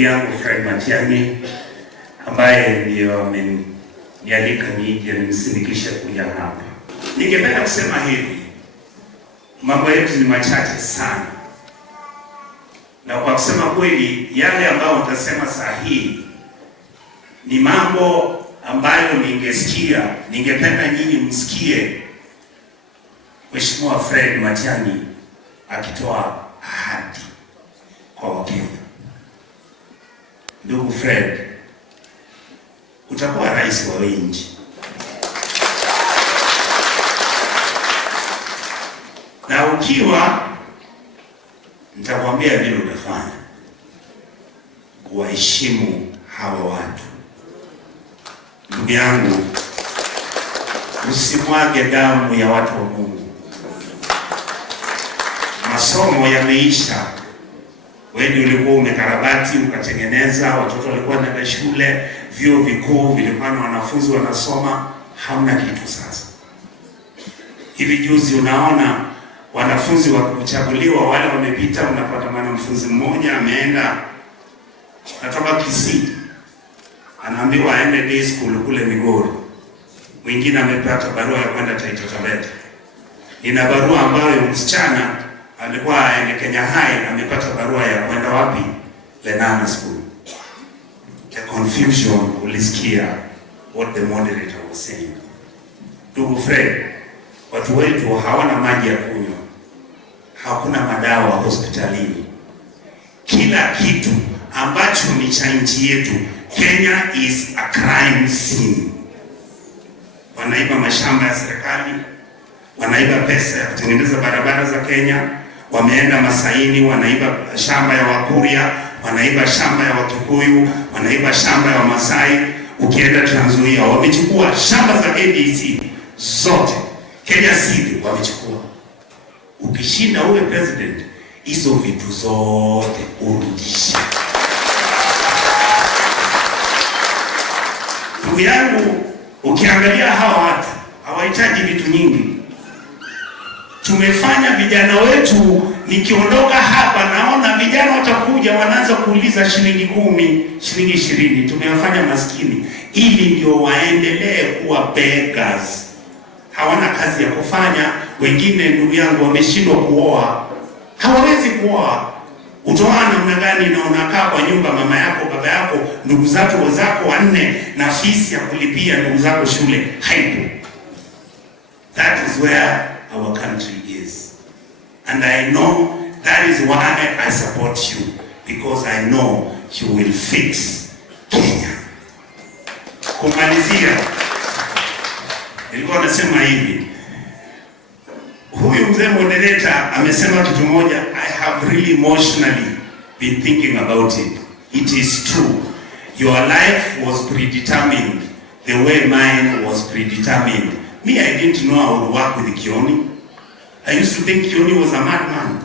ndugu yangu Fred Matiang'i ambaye ndio amenialika nije nimsindikishe kuja hapa. Ningependa kusema hivi, mambo yetu ni machache sana, na kwa kusema kweli yale ambayo utasema sahihi ni mambo ambayo ningependa nyinyi msikie Mheshimiwa Fred Matiang'i akitoa ahadi kwa Wakenya. Ndugu Fred, utakuwa rais wa nchi, na ukiwa, nitakwambia vile utafanya kuwaheshimu hawa watu. Ndugu yangu, usimwage damu ya watu wa Mungu. Masomo yameisha. Wewe ulikuwa umekarabati, ukatengeneza, watoto walikuwa wanaenda shule, vyuo vikuu vilikuwa na wanafunzi wanasoma, hamna kitu sasa. Hivi juzi unaona wanafunzi wa kuchaguliwa wale wamepita, unapata mwanafunzi mmoja ameenda natoka Kisii, anaambiwa aende day school kule Migori. Mwingine amepata barua ya kwenda Taita Taveta. Ina barua ambayo msichana alikuwa aende Kenya High, amepata barua ya kwenda wapi? Lenana School. The confusion, ulisikia what the moderator was saying. Ndugu Fred, watu wetu hawana maji ya kunywa, hakuna madawa hospitalini. Kila kitu ambacho ni cha nchi yetu, Kenya is a crime scene. Wanaiba mashamba ya serikali, wanaiba pesa ya kutengeneza barabara za Kenya, wameenda Masaini, wanaiba shamba ya Wakuria, wanaiba shamba ya Wakikuyu, wanaiba shamba ya Wamasai. Ukienda Trans Nzoia wamechukua shamba za ADC zote, Kenya Seed wamechukua. Ukishinda uwe president, hizo vitu zote urudishe. Ndugu yangu, ukiangalia hawa watu hawahitaji vitu nyingi. Tumefanya vijana wetu, nikiondoka hapa naona vijana watakuja wanaanza kuuliza shilingi 10, shilingi 20. Tumewafanya maskini ili ndio waendelee kuwa beggars. Hawana kazi ya kufanya. Wengine ndugu yangu wameshindwa kuoa, hawawezi kuoa. Utaoa namna gani na unakaa kwa nyumba mama yako, baba yako, ndugu zako wanne na fees ya kulipia ndugu zako shule haipo. That is where our country is. And I know that is why I support you, because I know you will fix Kenya. Kumalizia, nilikuwa nasema hivi, huyu mzee moderator amesema kitu moja, I have really emotionally been thinking about it. It is true. Your life was predetermined the way mine was predetermined. Me, I didn't know I would work with Kioni. I used to think Kioni was a madman.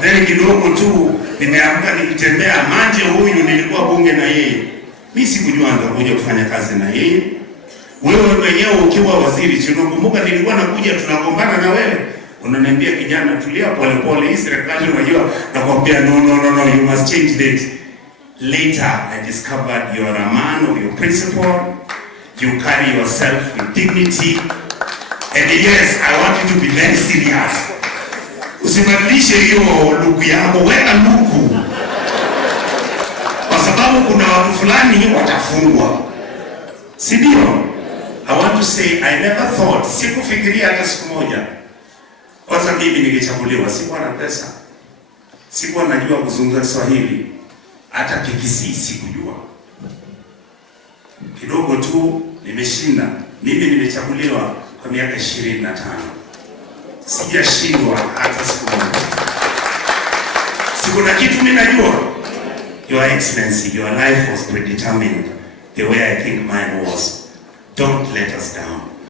Then kidogo tu nimeamka nikitembea Manje, huyu nilikuwa bunge na yeye. Mimi sikujua nitakuja kufanya kazi na yeye. Wewe mwenyewe ukiwa waziri, si unakumbuka nilikuwa nakuja tunagombana na wewe? Unaniambia kijana, tulia pole pole, hii serikali unajua, nakwambia no, you must change that. Later I discovered you are a man of your principle. You carry yourself with dignity. And yes, I want you to be very serious. Usibadilishe hiyo luku yako, weka luku. Kwa sababu kuna watu fulani watafungwa. Si ndio? I want to say I never thought, sikufikiria hata siku moja. Kwanza mimi ningechaguliwa, sikuwa na pesa. Sikuwa najua kuzungumza Kiswahili. Hata KCSE sikujua. Kidogo tu nimeshinda. Mimi nimechaguliwa kwa miaka 25. Sijashindwa hata siku moja. Siku na kitu mimi najua. Your Excellency, your life was predetermined the way I think mine was. Don't let us down.